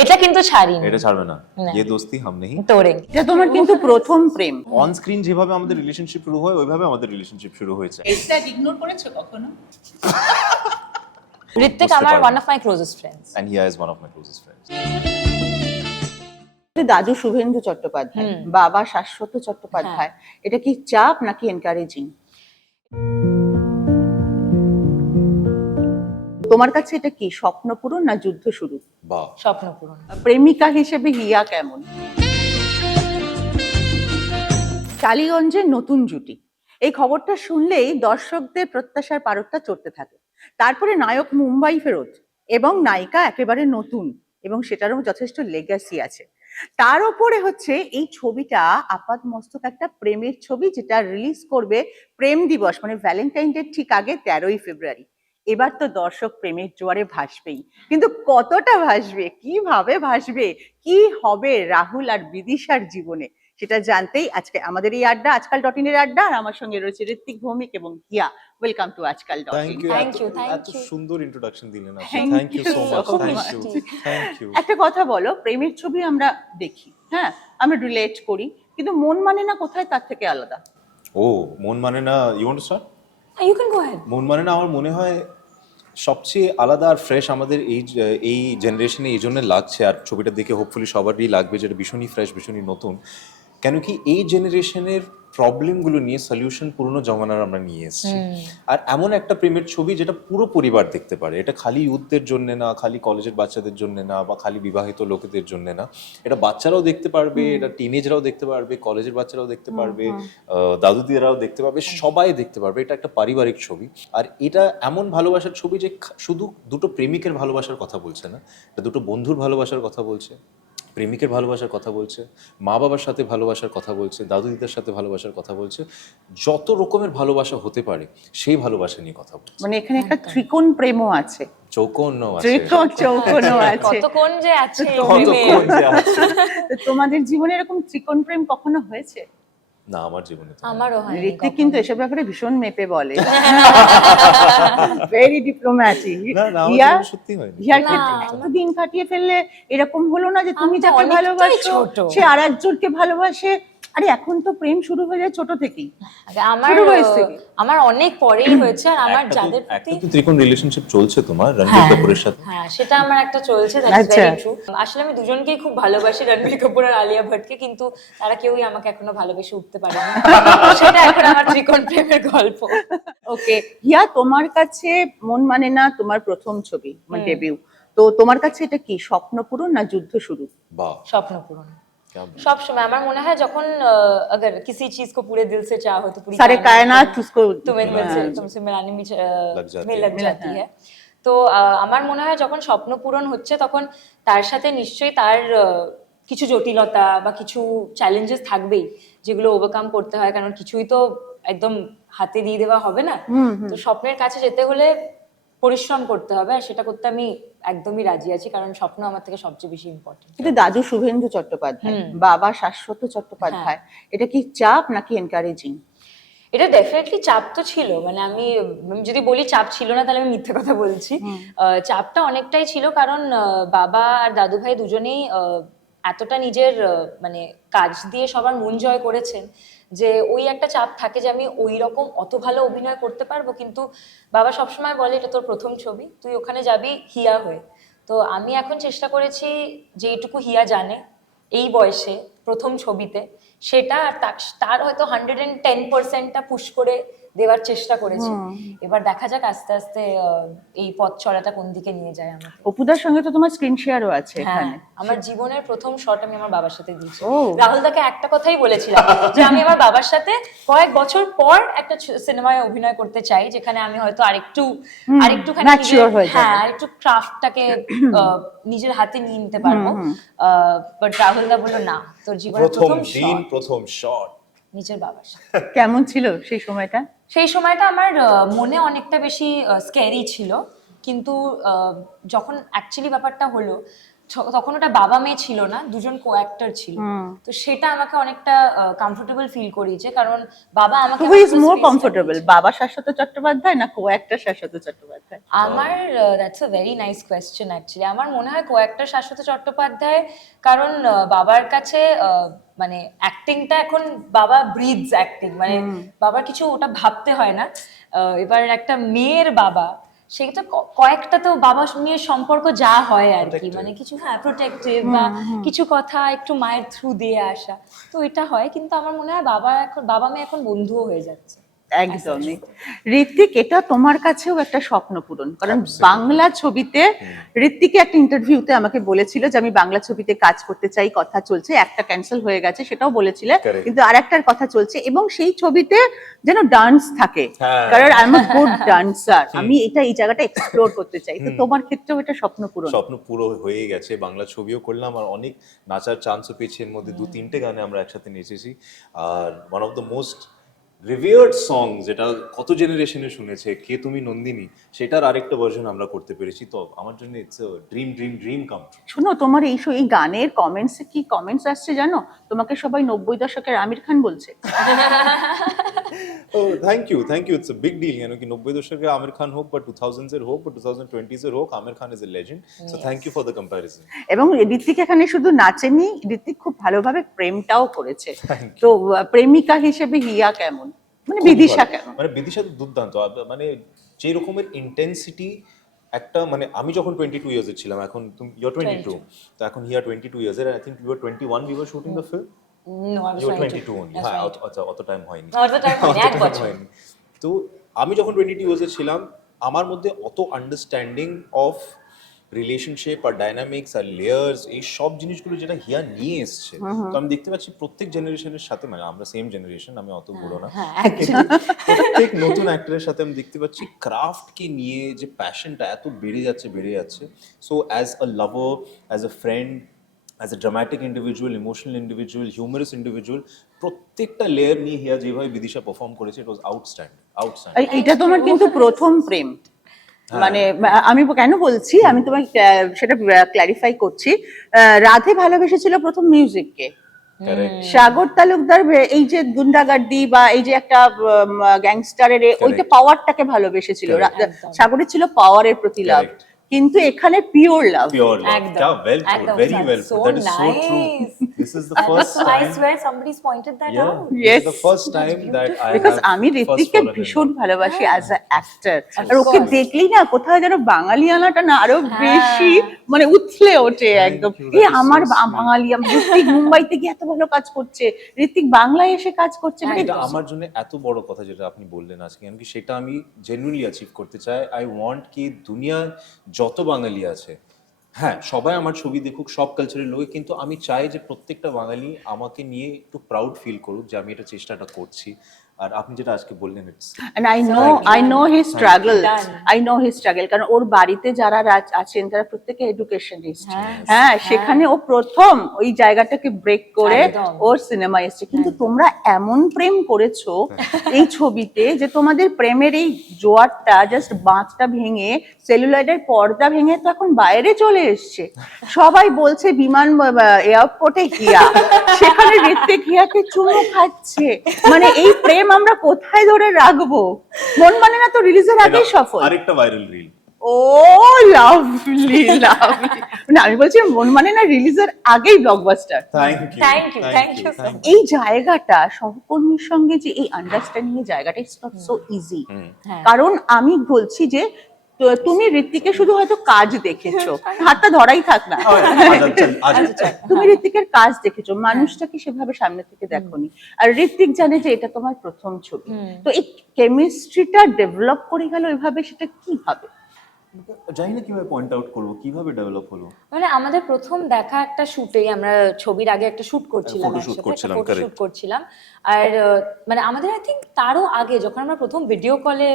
এটা কিন্তু ছাড়িনি এটা ছাড়বে না না। ये दोस्ती हम नहीं তোরে এটা তোমার কিন্তু প্রথম প্রেম অন স্ক্রিন যেভাবে আমাদের রিলেশনশিপ শুরু হয় ওইভাবে আমাদের রিলেশনশিপ শুরু হয়েছে এটাকে ইগনোর করেছো কখনো ঋত্বিক বুঝতে আমার পারলাম। One of my closest friends and he is one of my closest friends দাদু শুভেন্দু চট্টোপাধ্যায় বাবা শাশ্বত চট্টোপাধ্যায় এটা কি চাপ নাকি এনকারেজিং তোমার কাছে এটা কি স্বপ্ন পূরণ না যুদ্ধ শুরু? স্বপ্ন পূরণ। প্রেমিকা হিসেবে হিয়া কেমন? টালিগঞ্জের নতুন জুটি। এই খবরটা শুনলেই দর্শকদের প্রত্যাশার পারকটা চড়তে থাকে। তারপরে নায়ক মুম্বাই ফেরত এবং নায়িকা একেবারে নতুন এবং সেটারও যথেষ্ট লেগাসি আছে। তার উপরে হচ্ছে এই ছবিটা আপাত মস্তক একটা প্রেমের ছবি যেটা রিলিজ করবে প্রেম দিবস মানে ভ্যালেন্টাইন ডে ঠিক আগে তেরোই ফেব্রুয়ারি। এবার তো দর্শক প্রেমের জোয়ারে ভাসবেই। কিন্তু কতটা ভাসবে? কীভাবে ভাসবে? কি হবে রাহুল আর বিদিশার জীবনে? সেটা জানতেই আজকে আমাদের এই আড্ডা আজকাল ডট ইনের আড্ডা আর আমার সঙ্গে রয়েছে ঋত্বিক ভৌমিক এবং Hiya. Welcome to Aajkaal dot thank you Thank you, thank এত সুন্দর ইন্ট্রোডাকশন দিলেন আপনি। Thank you so much thank you thank you একটা কথা বলো প্রেমের ছবি আমরা দেখি হ্যাঁ? আমরা রিলেট করি কিন্তু মন মানে না কোথায় তার থেকে আলাদা? ও Mon Mane Na you want to start you can go head Mon Mane Na আমার মনে হয় সবচেয়ে আলাদা আর ফ্রেশ আমাদের এই এই জেনারেশনে এই জন্য লাগছে, আর ছবিটা দেখে হোপফুলি সবারই লাগবে যেটা ভীষণই ফ্রেশ ভীষণই নতুন। কেন কি এই জেনারেশনের প্রবলেমগুলো নিয়ে সলিউশন পুরনো জমানার আমরা নিয়ে এসেছি। আর এমন একটা প্রেমের ছবি যেটা পুরো পরিবার দেখতে পারে। এটা খালি ইউথদের জন্য না খালি কলেজের বাচ্চাদের জন্য না বা খালি বিবাহিত লোকেদের জন্য না। এটা বাচ্চারাও দেখতে পারবে এটা টিনেজরাও দেখতে পারবে কলেজের বাচ্চারাও দেখতে পারবে দাদু দিদারাও দেখতে পারবে সবাই দেখতে পারবে। এটা একটা পারিবারিক ছবি। আর এটা এমন ভালোবাসার ছবি যে শুধু দুটো প্রেমিকের ভালোবাসার কথা বলছে না এটা দুটো বন্ধুর ভালোবাসার কথা বলছে প্রেমিকের ভালোবাসার কথা বলছে মা বাবার সাথে ভালোবাসার কথা বলছে দাদু দিদার সাথে ভালোবাসার কথা বলছে যত রকমের ভালোবাসা হতে পারে সেই ভালোবাসা নিয়ে কথা বলছে। মানে এখানে একটা ত্রিকোণ প্রেমও আছে। চৌকন্য আছে। ত্রিকোণ চৌকোণও আছে। যে আছে যে আছে। তোমাদের জীবনে এরকম ত্রিকোণ প্রেম কখনো হয়েছে? না আমার জীবনে তো আমারও হয় ঋত্বিক কিন্তু এসব ব্যাপারে ভীষণ মেপে বলে। ভেরি ডিপ্লোম্যাটিক হিয়া সত্যি ক্ষেত্রে এত দিন কাটিয়ে ফেললে এরকম হলো না যে তুমি যাকে ভালোবাসো সে আর একজনকে ভালোবাসে আরে এখন তো প্রেম শুরু হয়ে যায় ছোট থেকেই। আমার। আমার অনেক পরেই হয়েছে আর আমার যাদের প্রতি তো ত্রিকোণ রিলেশনশিপ চলছে তোমার রণবীর কাপুরের সাথে। হ্যাঁ সেটা আমার একটা চলছে দ্যাটস। ভেরি ট্রু আসলে আমি দুজনকেই খুব ভালোবাসি রণবীর কাপুর আর আলিয়া ভট্টকে কিন্তু তারা কেউই আমাকে এখনও ভালোবেসে উঠতে পারে না। সেটা এখন আমার ত্রিকোণ প্রেমের গল্প। ওকে হিয়া তোমার কাছে মন মানে না তোমার প্রথম ছবি মানে ডেবিউ তো তোমার কাছে এটা কি স্বপ্ন পূরণ না যুদ্ধ শুরু? বাহ। স্বপ্ন পূরণ। क्या बात। সব সময় আমার মনে হয় যখন আহ, अगर किसी चीज को पूरे दिल से चाहो तो पूरी সারে কায়নাত उसको तुम्हें हाँ, मिलसे हाँ। तुमसे मिलाने में लग जाती में है। लग जाती है তো আহ, আমার মনে হয় যখন স্বপ্ন পূরণ হচ্ছে তখন তার সাথে নিশ্চয়ই তার আহ, কিছু জটিলতা বা কিছু চ্যালেঞ্জেস থাকবেই যেগুলো ওভারকাম করতে হয় কারণ কিছুই তো একদম হাতে দিয়ে দেওয়া হবে না তো স্বপ্নের কাছে যেতে হলে পরিশ্রম করতে হবে আর সেটা করতে আমি একদমই রাজি আছি কারণ স্বপ্ন আমার থেকে সবচেয়ে বেশি ইম্পর্টেন্ট কিন্তু দাদু শুভেন্দু চট্টোপাধ্যায় বাবা শাশ্বত চট্টোপাধ্যায় এটা কি চাপ নাকি এনকারেজিং এটা ডেফিনেটলি চাপ তো ছিল মানে আমি যদি বলি চাপ ছিল না তাহলে আমি মিথ্যে কথা বলছি। আহ, চাপটা অনেকটাই ছিল কারণ বাবা আর দাদু ভাই দুজনেই আহ, এতটা নিজের মানে কাজ দিয়ে সবার মন জয় করেছেন যে ওই একটা চাপ থাকে যে আমি ওই রকম অত ভালো অভিনয় করতে পারব, কিন্তু বাবা সবসময় বলে, এটা তোর প্রথম ছবি, তুই ওখানে যাবি হিয়া হয়ে। তো আমি এখন চেষ্টা করেছি যে এইটুকু হিয়া জানে এই বয়সে প্রথম ছবিতে, সেটা আর তার হয়তো হান্ড্রেড অ্যান্ড টেন পার্সেন্টটা পুশ করে দেওয়ার চেষ্টা করেছি। এবার দেখা যাক আস্তে আস্তে আহ, এই পথ চড়াটা কোন দিকে নিয়ে যায় আমাকে। অপুদার সঙ্গে তো তোমার স্ক্রিন শেয়ারও আছে হ্যাঁ এখানে। আমার জীবনের প্রথম শট আমি আমার বাবার সাথে দিয়েছি। রাহুল দাকে একটা কথাই বলেছিলাম যে আমি আমার বাবার সাথে কয়েক বছর পর একটা সিনেমায় অভিনয় করতে চাই যেখানে আমি হয়তো আরেকটু নিজের- হয়ে যাবে। হ্যাঁ আরেকটু ক্রাফটটাকে নিজের হাতে নিয়ে নিতে পারব। বাট রাহুল দা বলল না তোর জীবনের প্রথম প্রথম দিন প্রথম শট নিজের বাবার সাথে। কেমন ছিল সেই সময়টা? সেই সময়টা আমার মনে অনেকটা বেশি স্ক্যারি ছিল। কিন্তু যখন অ্যাকচুয়ালি ব্যাপারটা হলো তখন ওটা বাবা মেয়ে ছিল না দুজন কো অ্যাক্টর ছিল তো সেটা আমাকে অনেকটা কমফোর্টেবল ফিল করিয়েছে কারণ বাবা আমাকে হু ইজ মোর কমফোর্টেবল বাবা শাশ্বত চট্টোপাধ্যায় না কো একটা শাশ্বত চট্টোপাধ্যায়? আমার that's a very nice question actually আমার মনে হয় কো কয়েকটা শাশ্বত চট্টোপাধ্যায় কারণ বাবার কাছে মানে অ্যাক্টিংটা এখন বাবা ব্রিডস অ্যাক্টিং মানে বাবার কিছু ওটা ভাবতে হয় না। এবার একটা মেয়ের বাবা সেটা ক- কয়েকটা তো বাবা মেয়ের সম্পর্ক যা হয় আর কি। মানে কিছু হ্যাঁ প্রোটেক্টিভ বা কিছু কথা একটু মায়ের থ্রু দিয়ে আসা। তো এটা হয় কিন্তু আমার মনে হয় বাবা এখন বাবা মেয়ে এখন বন্ধুও হয়ে যাচ্ছে। একদমই। ঋত্বিক এটা তোমার কাছেও একটা স্বপ্ন পূরণ। কারণ বাংলা ছবিতে ঋত্বিকে একটা ইন্টারভিউতে আমাকে বলেছিল যে আমি বাংলা ছবিতে কাজ করতে চাই কথা চলছে একটা ক্যান্সেল হয়ে গেছে সেটাও বলেছিলে. কিন্তু আর একটার কথা চলছে এবং সেই ছবিতে যেন ডান্স থাকে। হ্যাঁ। কারণ আই এম গুড ডান্সার আমি এটা এই জায়গাটা এক্সপ্লোর করতে চাই। তো তোমার ক্ষেত্রেও এটা স্বপ্ন পূরণ। স্বপ্ন পুরো হয়ে গেছে বাংলা ছবিও করলাম আর অনেক নাচার চান্সও পেয়েছি এর মধ্যে। দু তিনটে গানে আমরা একসাথে নেচেছি আর one of the most revered song যেটা কত জেনারেশনে শুনেছে কে তুমি নন্দিনী সেটার আরেকটা ভার্সন আমরা করতে পেরেছি। তো আমার জন্য it's dream dream dream come শোনো তোমার এই এই গানের কমেন্টস কি কমেন্টস আসছে জানো? তোমাকে সবাই নব্বই দশকের আমির খান বলছে। ও thank you thank you it's big deal কেন কি নব্বই দশকে আমির খান হোক বা টু থাউজেন্ডস এর হোক বা টু থাউজেন্ড টোয়েন্টিজ এর হোক Aamir Khan is a legend so thank you for the comparison এবং ঋত্বিক এখানে শুধু নাচেনি ঋত্বিক খুব ভালোভাবে প্রেমটাও করেছে। তো প্রেমিকা হিসেবে হিয়া কেমন? মানে বিদিশা কেমন? মানে বিদিশা তো দুর্দান্ত। মানে যে রকমের ইন্টেন্সিটি একটা মানে আমি যখন টোয়েন্টি টু ইয়ার্স ছিলাম এখন তুমি ইউর টোয়েন্টি টু তো এখন here twenty two years I think your twenty one we were shooting the film No, I was your 22. Only হ্যাঁ আচ্ছা অত টাইম হয়নি অত time হয়নি, এক বছর। তো আমি যখন টোয়েন্টি টু ইয়ার্সে ছিলাম আমার মধ্যে অত আন্ডারস্ট্যান্ডিং অফ রিলেশনশিপ আর ডাইনামিক্স আর লেয়ার্স এই সব জিনিসগুলো যেটা হিয়া নিয়ে এসছে তো আমি দেখতে পাচ্ছি প্রত্যেক জেনারেশনের সাথে মানে আমরা সেম জেনারেশন আমি অত বড় না প্রত্যেক নতুন অ্যাক্টরের সাথে আমি দেখতে পাচ্ছি ক্রাফটকে নিয়ে যে প্যাশনটা এত বেড়ে যাচ্ছে বেড়ে যাচ্ছে so as a lover as a friend as a dramatic individual emotional individual humorous individual প্রত্যেকটা লেয়ার নিয়ে হিয়া যেভাবে বিদিশা পারফর্ম করেছে ইট ওয়াজ আউটস্ট্যান্ডিং আউটস্ট্যান্ডিং এটা তোমার কিন্তু প্রথম প্রেম। মানে আমি কেন বলছি আমি তোমায় আহ, সেটা ক্ল্যারিফাই করছি। আহ, রাধে ভালোবেসেছিল প্রথম মিউজিককে সাগর তালুকদার এই যে গুন্ডাগার্দি বা এই যে একটা গ্যাংস্টারের ওই যে পাওয়ারটাকে ভালোবেসেছিল। রা- সাগরের ছিল পাওয়ারের প্রতি লাভ. কিন্তু এখানে পিওর লাভ পিওর একদম well very well that is so true this is the first time I swear somebody pointed that out yes the first time that I because আমি ঋত্বিককে ভীষণ ভালোবাসি অ্যাজ আ অ্যাক্টর আর ওকে দেখলি না কোথাও যেন বাঙালিয়ানাটা না আরও বেশি মানে উথলে ওঠে একদম। এই আমার. বাঙালি ঋত্বিক মুম্বাইতে গিয়ে এত ভালো কাজ করছে ঋত্বিক বাংলায় এসে কাজ করছে মানে আমার জন্য এত বড় কথা যেটা আপনি বললেন আজকে আমি সেটা আমি জেনুইনলি অ্যাচিভ করতে চাই? আই ওয়ান্ট কি দুনিয়ার যত বাঙালি আছে হ্যাঁ সবাই আমার ছবি দেখুক সব কালচারের লোকে কিন্তু আমি চাই যে প্রত্যেকটা বাঙালি আমাকে নিয়ে একটু প্রাউড ফিল করুক যে আমি এটা চেষ্টাটা করছি। আর আপনি যেটা আজকে বললেন. I know his struggle. Done. I know his struggle. কারণ ওর বাড়িতে যারা আছেন তারা প্রত্যেকে এডুকেশনিস্ট হ্যাঁ, হ্যাঁ সেখানে ও প্রথম ওই জায়গাটাকে ব্রেক করে ওর সিনেমা এসছে। কিন্তু তোমরা এমন প্রেম করেছ এই ছবিতে যে তোমাদের প্রেমের এই জোয়ারটা জাস্ট বাঁধটা ভেঙে সেলুলাইডের পর্দা ভেঙে তো এখন বাইরে চলে এসছে। সবাই বলছে বিমান এয়ারপোর্টে হিয়া। সেখানে ঋত্বিক হিয়াকে চুমু খাচ্ছে। মানে এই প্রেম আমরা কোথায় ধরে রাখব? মন মানে না তো রিলিজের আগেই সফল। আরেকটা ভাইরাল রিল ও লাভলি লাভলি না আমি বলছি মন মানে না রিলিজের আগেই blockbuster thank you thank you এই জায়গাটা সহকর্মীর সঙ্গে যে এই আন্ডারস্ট্যান্ডিং এর জায়গাটা ইটস নট সো ইজি। কারণ আমি বলছি যে তুমি ঋত্বিকে শুধু হয়তো কাজ দেখেছ। হাতটা ধরাই থাক না। আচ্ছা, তুমি ঋত্বিকের কাজ দেখেছ মানুষটাকে সেভাবে সামনে থেকে দেখোনি? আর ঋত্বিক জানে যে এটা তোমার প্রথম ছবি। তো এই কেমিস্ট্রিটা ডেভেলপ করে গেল এভাবে সেটা কীভাবে জানি না কীভাবে পয়েন্ট আউট করব কীভাবে ডেভেলপ হলো? মানে আমাদের প্রথম দেখা একটা শুটেই আমরা ছবির আগে একটা শুট করছিলাম শুট করছিলাম আর মানে আমাদের আই থিঙ্ক তারও আগে যখন আমরা প্রথম ভিডিও কলে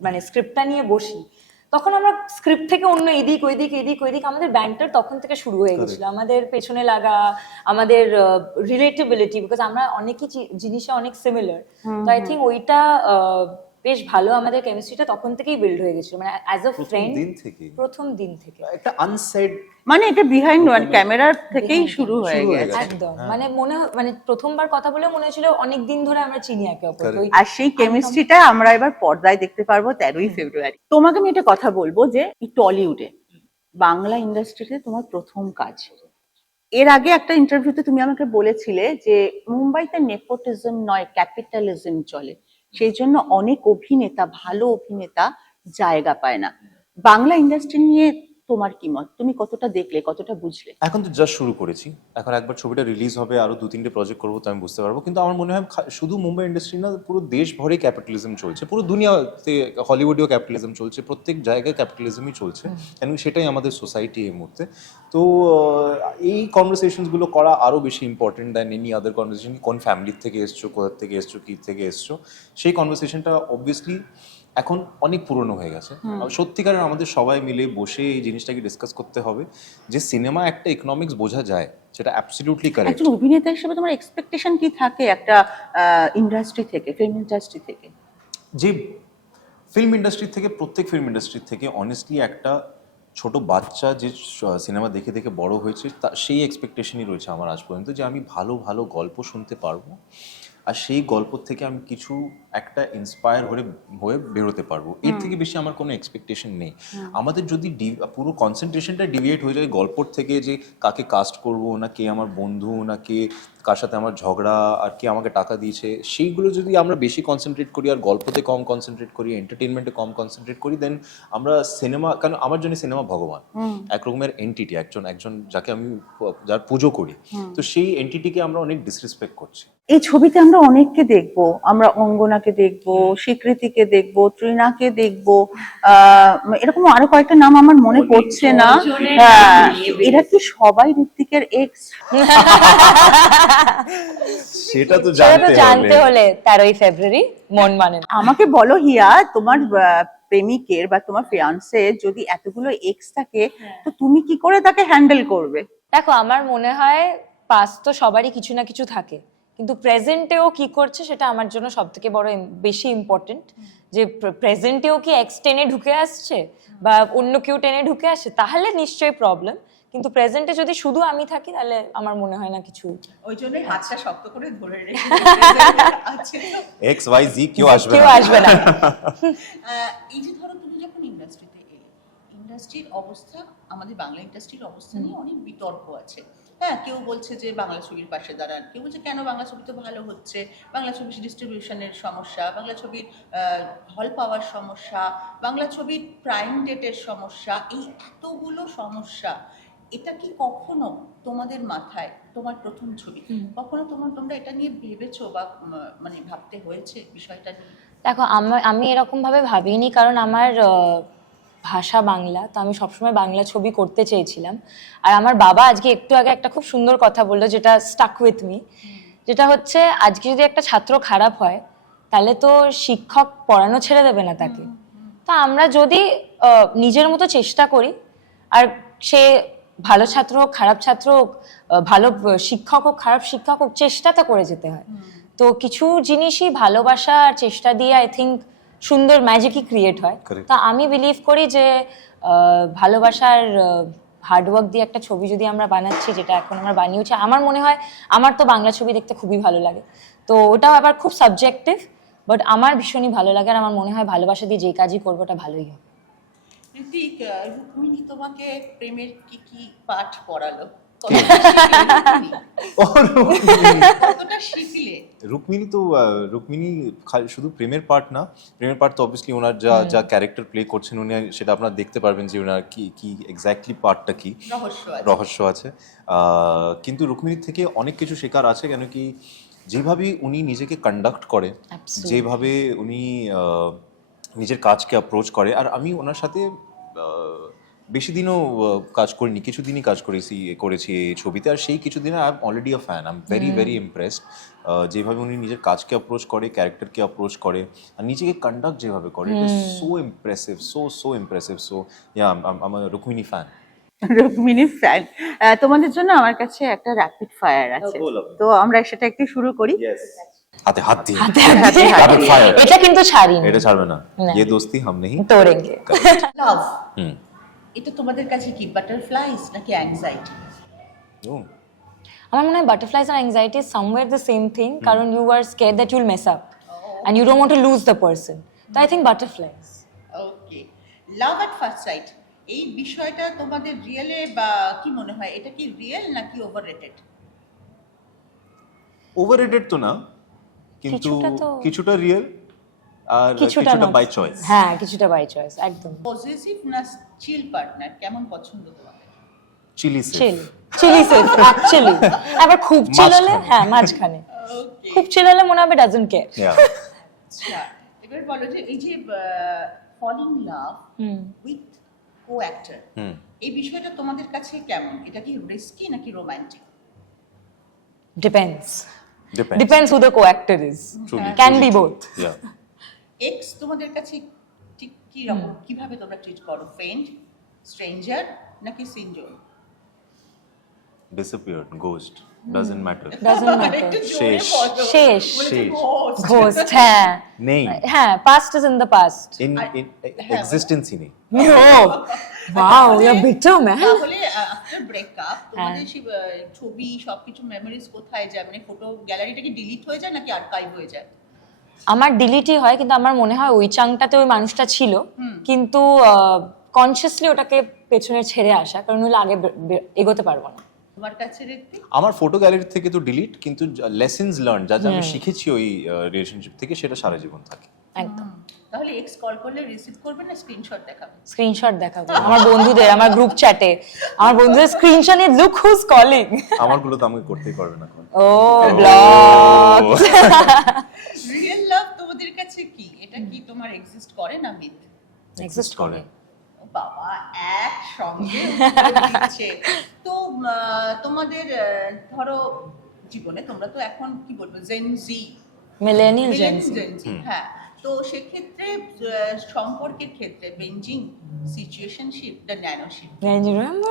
মানে স্ক্রিপ্টটা নিয়ে বসি তখন আমরা স্ক্রিপ্ট থেকে অন্য এদিক ওইদিক এদিক ওইদিক আমাদের ব্যান্ডটার তখন থেকে শুরু হয়ে গেছিল। আমাদের পেছনে লাগা আমাদের রিলেটেবিলিটি বিকজ আমরা অনেকই জিনিসে অনেক সিমিলার তো আই থিঙ্ক ওইটা আহ, বেশ ভালো আমাদের কেমিস্ট্রিটা তখন থেকেই বিল্ড হয়ে গেছিল। মানে অ্যাজ আ ফ্রেন্ড দিন থেকে প্রথম দিন থেকে। একটা আনসেড মানে এটা বিহাইন্ড ওয়ান ক্যামেরার থেকেই শুরু হয়ে গেছে। একদম। হ্যাঁ। মানে মনে হয়- মানে প্রথমবার কথা বলে মনে হয়েছিল অনেক দিন ধরে আমরা চিনি একে অপরকে। আর সেই কেমিস্ট্রিটা আমরা এবার পর্দায় দেখতে পারব তেরোই ফেব্রুয়ারি। তোমাকে আমি একটা কথা বলব যে এই টলিউডে বাংলা ইন্ডাস্ট্রিতে তোমার প্রথম কাজ। এর আগে একটা ইন্টারভিউতে তুমি আমাকে বলেছিলে যে মুম্বাইতে নেপোটিজম নয় ক্যাপিটালিজম চলে। সেই জন্য অনেক অভিনেতা ভালো অভিনেতা জায়গা পায় না। বাংলা ইন্ডাস্ট্রি নিয়ে তোমার কি মত? তুমি কতটা দেখলে কতটা বুঝলে? এখন তো জাস্ট শুরু করেছি। এখন একবার ছবিটা রিলিজ হবে আরও দু তিনটে প্রজেক্ট করব তো আমি বুঝতে পারব। কিন্তু আমার মনে হয় শুধু মুম্বাই ইন্ডাস্ট্রি না পুরো দেশ ভরে ক্যাপিটালিজম চলছে। পুরো দুনিয়াতে হলিউডেও ক্যাপিটালিজম চলছে প্রত্যেক জায়গায় ক্যাপিটালিজমই চলছে। কেন সেটাই আমাদের সোসাইটি এই মুহূর্তে। তো এই কনভারসেশনসগুলো করা আরও বেশি important than any other conversation কোন ফ্যামিলির থেকে এসছো কোথা থেকে এসছো কি থেকে এসছো? সেই কনভারসেশনটা অবভিয়াসলি এখন অনেক পুরনো হয়ে গেছে। সত্যিকারের আমাদের সবাই মিলে বসে এই জিনিসটাকে ডিসকাস করতে হবে যে সিনেমা একটা ইকোনমিক্স বোঝা যায় সেটা অ্যাবসলিউটলি কারেক্ট একজন অভিনেতা হিসেবে তোমার এক্সপেকটেশন কি থাকে একটা ইন্ডাস্ট্রি থেকে ফিল্ম ইন্ডাস্ট্রি থেকে? যে ফিল্ম ইন্ডাস্ট্রি থেকে প্রত্যেক ফিল্ম ইন্ডাস্ট্রি থেকে অনেস্টলি একটা ছোট বাচ্চা যে সিনেমা দেখে দেখে বড় হয়েছে তা সেই এক্সপেকটেশনই রয়েছে আমার আজ পর্যন্ত যে আমি ভালো ভালো গল্প শুনতে পারব। আর সেই গল্প থেকে আমি কিছু একটা ইন্সপায়ার হয়ে হয়ে বেরোতে পারব। এর থেকে বেশি আমার কোনো এক্সপেকটেশন নেই। আমাদের যদি পুরো কনসেন্ট্রেশনটা ডিভিয়েট হয়ে যায় গল্পর থেকে যে কাকে কাস্ট করব না কে আমার বন্ধু না কে কার সাথে আমার ঝগড়া আর কে আমাকে টাকা দিয়েছে সেইগুলো যদি আমরা বেশি কনসেন্ট্রেট করি আর গল্পতে কম কনসেন্ট্রেট করি এন্টারটেনমেন্টে কম কনসেন্ট্রেট করি দেন আমরা সিনেমা কারণ আমার জন্য সিনেমা ভগবান। এক রকমের এন্টিটি একজন একজন যাকে আমি যার পুজো করি। তো সেই এন্টিটিকে আমরা অনেক ডিসরেসপেক্ট করছি। এই ছবিতে আমরা অনেককে দেখব। আমরা অঙ্গনাকে দেখব স্বীকৃতিকে দেখব ত্রিনাকে দেখব। আহ, এরকম আরও কয়েকটা নাম আমার মনে পড়ছে না। হ্যাঁ, এরা কি সবাই ঋত্বিকের এক্স সেটা তো জানতে হলে। তেরোই ফেব্রুয়ারি মন মানে আমাকে বলো হিয়া তোমার আহ, প্রেমিকের বা তোমার ফিয়ান্সে যদি এতগুলো এক্স থাকে তো তুমি কি করে তাকে হ্যান্ডেল করবে? দেখো আমার মনে হয় পাস তো সবারই কিছু না কিছু থাকে। কিন্তু প্রেজেন্টেও কি করছে সেটা আমার জন্য সব থেকে বড় বেশি ইম্পর্টেন্ট যে প্রেজেন্টেও কি এক্স টেনে ঢুকে আসছে বা অন্য কেউ টেনে ঢুকে আসছে তাহলে নিশ্চয়ই প্রবলেম কিন্তু প্রেজেন্টে যদি শুধু আমি থাকি তাহলে আমার মনে হয় না কিছু ওই জন্যই হাতটা শক্ত করে ধরে রেখে এক্স ওয়াই জি কেউ আসবে কেউ আসবে না। এই যে ধরো তুমি যখন ইন্ডাস্ট্রিতে এলে ইন্ডাস্ট্রির অবস্থা আমাদের বাংলা ইন্ডাস্ট্রির অবস্থা নিয়ে অনেক বিতর্ক আছে। হ্যাঁ কেউ বলছে যে বাংলা ছবির পাশে দাঁড়ান কেউ বলছে কেন বাংলা ছবি তো ভালো হচ্ছে বাংলা ছবির ডিস্ট্রিবিউশনের সমস্যা বাংলা ছবির হল পাওয়ার সমস্যা বাংলা ছবির প্রাইম ডেটের সমস্যা এই এতগুলো সমস্যা এটা কি কখনো তোমাদের মাথায় তোমার প্রথম ছবি কখনো তোমার তোমরা এটা নিয়ে ভেবেছো বা মানে ভাবতে হয়েছে বিষয়টা নিয়ে? দেখো আমার আমি এরকম ভাবে ভাবিনি কারণ আমার ভাষা বাংলা তো আমি সবসময় বাংলা ছবি করতে চেয়েছিলাম। আর আমার বাবা আজকে একটু আগে একটা খুব সুন্দর কথা বলল যেটা স্টাক উইথ মি যেটা হচ্ছে আজকে যদি একটা ছাত্র খারাপ হয় তাহলে তো শিক্ষক পড়ানো ছেড়ে দেবে না তাকে। তো আমরা যদি নিজের মতো চেষ্টা করি আর সে ভালো ছাত্র হোক খারাপ ছাত্র হোক ভালো শিক্ষক হোক খারাপ শিক্ষক হোক চেষ্টাটা করে যেতে হয়। তো কিছু জিনিসই ভালোবাসা আর চেষ্টা দিয়ে আই থিঙ্ক সুন্দর ম্যাজিকই ক্রিয়েট হয়। তা আমি বিলিভ করি যে ভালোবাসার হার্ডওয়ার্ক দিয়ে একটা ছবি যদি আমরা বানাচ্ছি যেটা এখন আমরা বানিয়েছি আমার মনে হয় আমার তো বাংলা ছবি দেখতে খুবই ভালো লাগে। তো ওটাও আবার খুব সাবজেক্টিভ বাট আমার ভীষণই ভালো লাগে আর আমার মনে হয় ভালোবাসা দিয়ে যে কাজই করব ওটা ভালোই হবে। ঋতিক রুক্মিণী তোমাকে প্রেমের কি কি পাঠ পড়ালো? ও, রুক্মিণী। রুক্মিণী তো রুক্মিণী খালি শুধু প্রেমের পার্ট না। প্রেমের পার্ট তো অবভিয়াসলি ওনার যা যা ক্যারেক্টার প্লে করছেন উনি সেটা আপনারা দেখতে পারবেন যে ওনার কি কি এক্স্যাক্টলি পার্টটা কি। রহস্য আছে। রহস্য আছে। আহ, কিন্তু রুক্মিণীর থেকে অনেক কিছু শেখার আছে কেন কি যেভাবে উনি নিজেকে কন্ডাক্ট করে যেভাবে উনি নিজের কাজকে অ্যাপ্রোচ করে আর আমি ওনার সাথে বেশি দিনও আহ, কাজ করিনি কিছুদিনই কাজ করেছি করেছি এই ছবিতে আর সেই কিছুদিনে I am already a fan I am very very impressed যেভাবে উনি নিজের কাজকে অ্যাপ্রোচ করে ক্যারেক্টারকে অ্যাপ্রোচ করে আর নিজেকে কন্ডাক্ট যেভাবে করে so impressive so so impressive so yeah আমার রুক্মিণী ফ্যান রুক্মিণী ফ্যান তোমাদের জন্য আমার কাছে একটা র্যাপিড ফায়ার আছে বলো। তো আমরা সেটা একটু শুরু করি হাতে হাত দিয়ে হাতে হাতে Rapid fire. এটা কিন্তু ছাড়িনি এটা ছাড়বে না না। ये दोस्ती हम नहीं তোরেঙ্গে লাভ হুম এটা তোমাদের কাছে কি বাটারফ্লাইজ নাকি অ্যাংজাইটি ও, আমার মনে হয় butterflies R anxiety is somewhere the same thing কারণ you are scared that you'll mess up and you don't want to lose the person তো I think butterflies okay love at first sight এই বিষয়টা তোমাদের রিয়েলে বা কি মনে হয় এটা কি রিয়েল নাকি ওভাররেটেড ওভাররেটেড তো না কিন্তু কিছুটা তো- কিছুটা রিয়েল আর কিছুটা বাই চয়েস হ্যাঁ কিছুটা বাই চয়েস একদম। পজিটিভ না চিল পার্টনার কেমন পছন্দ তোমাদের? Chilly chill chilly safe actually আবার খুব চিললে হ্যাঁ মাঝখানে। খুব চিল হলে মনে হবে ডাজন্ট কেয়ার আচ্ছা এবার বলো যে এই যে ফল লাভ হুম। উইথ কো অ্যাক্টর এই বিষয়টা তোমাদের কাছে কেমন? এটা কি রিস্কি নাকি romantic depends depend depends who the coactor is Truly, Can truly ex তোমাদের কাছে ঠিক কি রকম কীভাবে তোমরা ট্রিট করো ফ্রেন্ড স্ট্রেঞ্জার নাকি সিনজোর Disappeared, ghost, doesn't matter. Doesn't matter একটু জোরে শেষ। শেষ। শেষ। ghost। ঘোস্ট হ্যাঁ নেই হ্যাঁ past is in the past in in হ্যাঁ। existence ই নেই Oh, wow, you're bitter, man. তাহলে আফটার ব্রেকআপ তোমাদের হ্যাঁ। সেই আহ, ছবি সবকিছু মেমোরিজ কোথায় যায় মানে ফটো গ্যালারিটা কি ডিলিট হয়ে যায় নাকি আর্কাইভ হয়ে যায় আমার ডিলিটই হয় কিন্তু আমার মনে হয় ওই চাংটাতে ওই মানুষটা ছিল। কিন্তু কনসিয়াসলি ওটাকে পেছনে ছেড়ে আসা কারণ হলে আগে এগোতে পারব না। তোমার কাছে রেখে আমার ফটো গ্যালারি থেকে তো ডিলিট কিন্তু লেসেন্স লার্ন যা যা আমি শিখেছি ওই রিলেশনশিপ থেকে সেটা সারা জীবন থাকে। একদম। তাহলে এক্স কল করলে রিসিভ করবে না স্ক্রিনশট দেখাবে? স্ক্রিনশট দেখাবো। আমার বন্ধুদের আমার গ্রুপ চ্যাটে আমার বন্ধুদের স্ক্রিনশট নিয়ে লুক হুজ কলিং আমারগুলো তো আমাকে করতেই পারবে না। ও ব্লগ রিয়েল লাভ তোমাদের কাছে কি এটা কি তোমার এক্সিস্ট করে না মিথ এক্সিস্ট করে। বাবা এক সঙ্গে দিচ্ছে। তো আহ, তোমাদের আহ, ধরো জীবনে তোমরা তো এখন কি বলব জেনজি মিলেনিয়াল জেন হ্যাঁ। তো সেক্ষেত্রে সম্পর্কের ক্ষেত্রে বেঞ্জিং সিচুয়েশনশিপ দ্য ন্যানোশিপ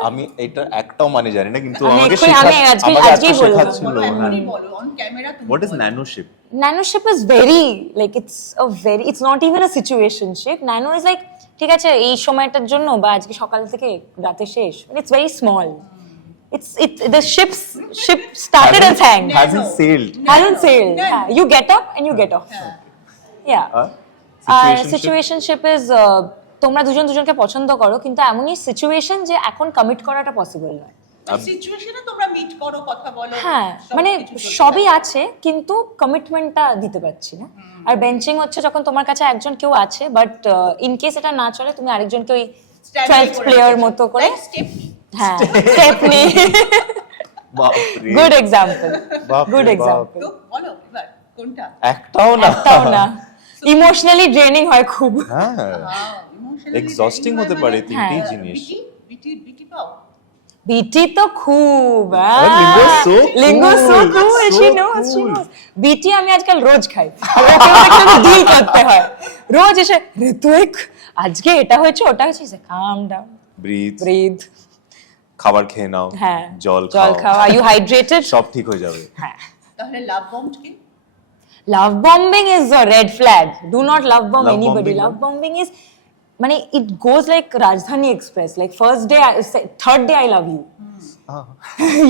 আমি এটা একটাও মানে জানি না কিন্তু আমি আমাকে। শেখাচ্ছিল বলো এখনই বলো on camera what is nanoship nanoship is very like it's a very it's not even a situationship nano is like ঠিক আছে এই সময়টার জন্য বা আজকে সকাল থেকে রাতে শেষ it's very small it's it the ships ship started as hang hasn't sailed. Hasn't up and you get off হ্যাঁ। ইয়া আর সিচুয়েশনশিপ ইজ তোমরা দুজন দুজনকে পছন্দ করো কিন্তু এমনই সিচুয়েশন যে এখন কমিট করাটা পসিবল নয়। সিচুয়েশনে তোমরা মিট করো কথা বলো হ্যাঁ মানে সবই আছে কিন্তু কমিটমেন্টটা দিতে পারছি না। আর বেঞ্চিং হচ্ছে যখন তোমার কাছে একজন কেউ আছে বাট ইন কেস এটা না চলে তুমি আরেকজনকে ওই করে প্লেয়ার মতো করে। হ্যাঁ step good example good example তো বলো কোনটা? একটাও না। একটাও না। ইমোশনালি ড্রেনিং হয় খুব। হ্যাঁ। ইমোশনালি Exhausting হতে পারে তিনটেই হ্যাঁ। জিনিস। বিটি বিটি বিটি পাও? বিটি তো খুব lingo so cool she knows she knows BT আমি আজকাল রোজ খাই। ডিল করতে হয়। রোজ এসে ঋতুইক আজকে এটা হয়েছে ওটা হয়েছে কাম ডাউন ব্রিথ ব্রিথ খাবার খেয়ে নাও। হ্যাঁ জল জল খাও। আর ইউ হাইড্রেটেড সব ঠিক হয়ে যাবে। হ্যাঁ। তাহলে লাভ বম্ব কি? Love bombing is a red flag do not love bomb Love anybody bombing, love no? Bombing is মানে it goes like Rajdhani express like first day third day I love you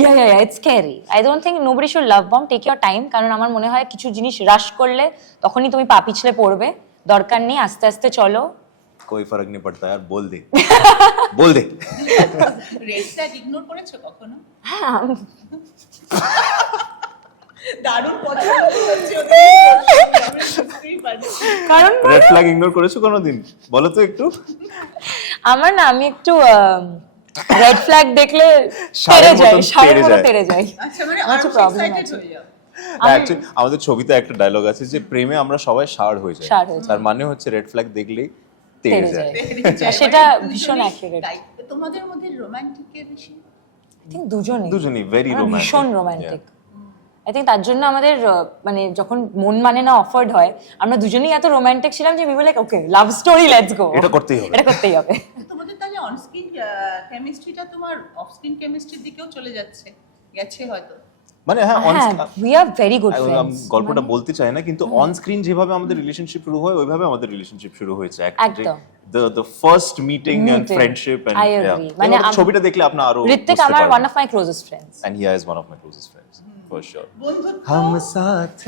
yeah, yeah, yeah, it's scary. I don't think nobody should love bomb. Take your time. কারণ আমার মনে হয় কিছু জিনিস রাশ করলে তখনই তুমি পা পিছলে পড়বে দরকার নেই আস্তে আস্তে চলো कोई फर्क नहीं पड़ता यार बोल दे बोल दे রেড ফ্ল্যাগ ইগনোর করেছো কখনো হ্যাঁ আমি- দারুণ হচ্ছে পারছি। কারণ রেড ফ্ল্যাগ ইগনোর করেছ কোনোদিন? বলো তো একটু। আমার না আমি একটু রেড ফ্ল্যাগ দেখলে তেড়ে যাই তেড়ে মতো যায়। তেড়ে যাই। আচ্ছা মানে আরও আছে। হয়ে আমাদের ছবিতে একটা ডায়লগ আছে যে প্রেমে আমরা সবাই সার হয়ে যাই। হয়ে। তার মানে হচ্ছে রেড ফ্ল্যাগ দেখলেই তেড়ে যায়। সেটা মানে ভীষণ দুজনেই তোমাদের মধ্যে রোমান্টিক কে বেশি? আই থিঙ্ক দুজনেই। দুজনই ভেরি রোমান্টিক ভীষণ রোমান্টিক আই থিঙ্ক তার জন্য আমাদের আহ, মানে যখন মন মানে না অফার্ড হয় আমরা দুজনেই এত রোমান্টিক ছিলাম যে like okay love story let's go এটা করতেই হবে। এটা করতেই হবে। তোমাদের তাহলে অন স্ক্রিন কেমিস্ট্রিটা তোমার অফ স্ক্রিন কেমিস্ট্রির দিকেও চলে যাচ্ছে গেছে হয়তো। মানে হ্যাঁ on- হ্যাঁ উই আর ভেরি গুড আমি ফ্রেন্ডস গল্পটা বলতে চাই না কিন্তু অন স্ক্রিন যেভাবে আমাদের রিলেশনশিপ শুরু হয় ওইভাবে আমাদের রিলেশনশিপ শুরু হয়েছে একদম। The the first meeting and Meeting. Friendship and I agree. মানে আম- ছবিটা দেখলে আপনি আরো ঋত্বিক আমার one of my closest friends and he is one of my closest friends for sure বন্ধুত্ব हम साथ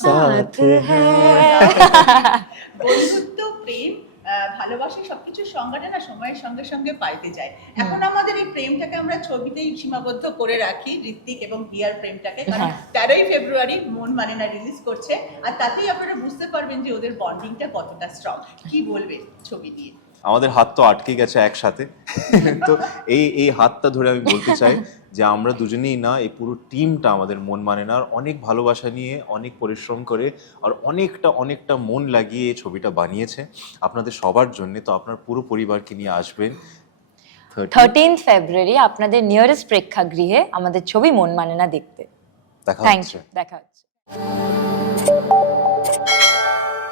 साथ বন্ধুত্ব প্রেম আহ, ভালোবাসা সবকিছু সংজ্ঞাটা না সময়ের সঙ্গে সঙ্গে পাইতে যায়। এখন আমাদের এই প্রেমটাকে আমরা ছবিতেই সীমাবদ্ধ করে রাখি ঋত্বিক এবং বিয়ার প্রেমটাকে। কারণ হ্যাঁ। তেরোই ফেব্রুয়ারি মন মানে না রিলিজ করছে। আর তাতেই আপনারা বুঝতে পারবেন যে ওদের বন্ডিংটা কতটা স্ট্রং কি বলবে ছবি দিয়ে? আমাদের হাত তো আটকে গেছে একসাথে। তো এই এই হাতটা ধরে আমি বলতে চাই যে আমরা দুজনেই না এই পুরো টিমটা আমাদের মন মানে না আর অনেক ভালোবাসা নিয়ে অনেক পরিশ্রম করে আর অনেকটা অনেকটা মন লাগিয়ে এই ছবিটা বানিয়েছে আপনাদের সবার জন্য। তো আপনার পুরো পরিবারকে নিয়ে আসবেন। 13 থার্টিন ফেব্রুয়ারি আপনাদের নিয়ারেস্ট প্রেক্ষাগৃহে আমাদের ছবি মন মানে না দেখতে। দেখা থ্যাংক হচ্ছে। ইউ দেখা হচ্ছে।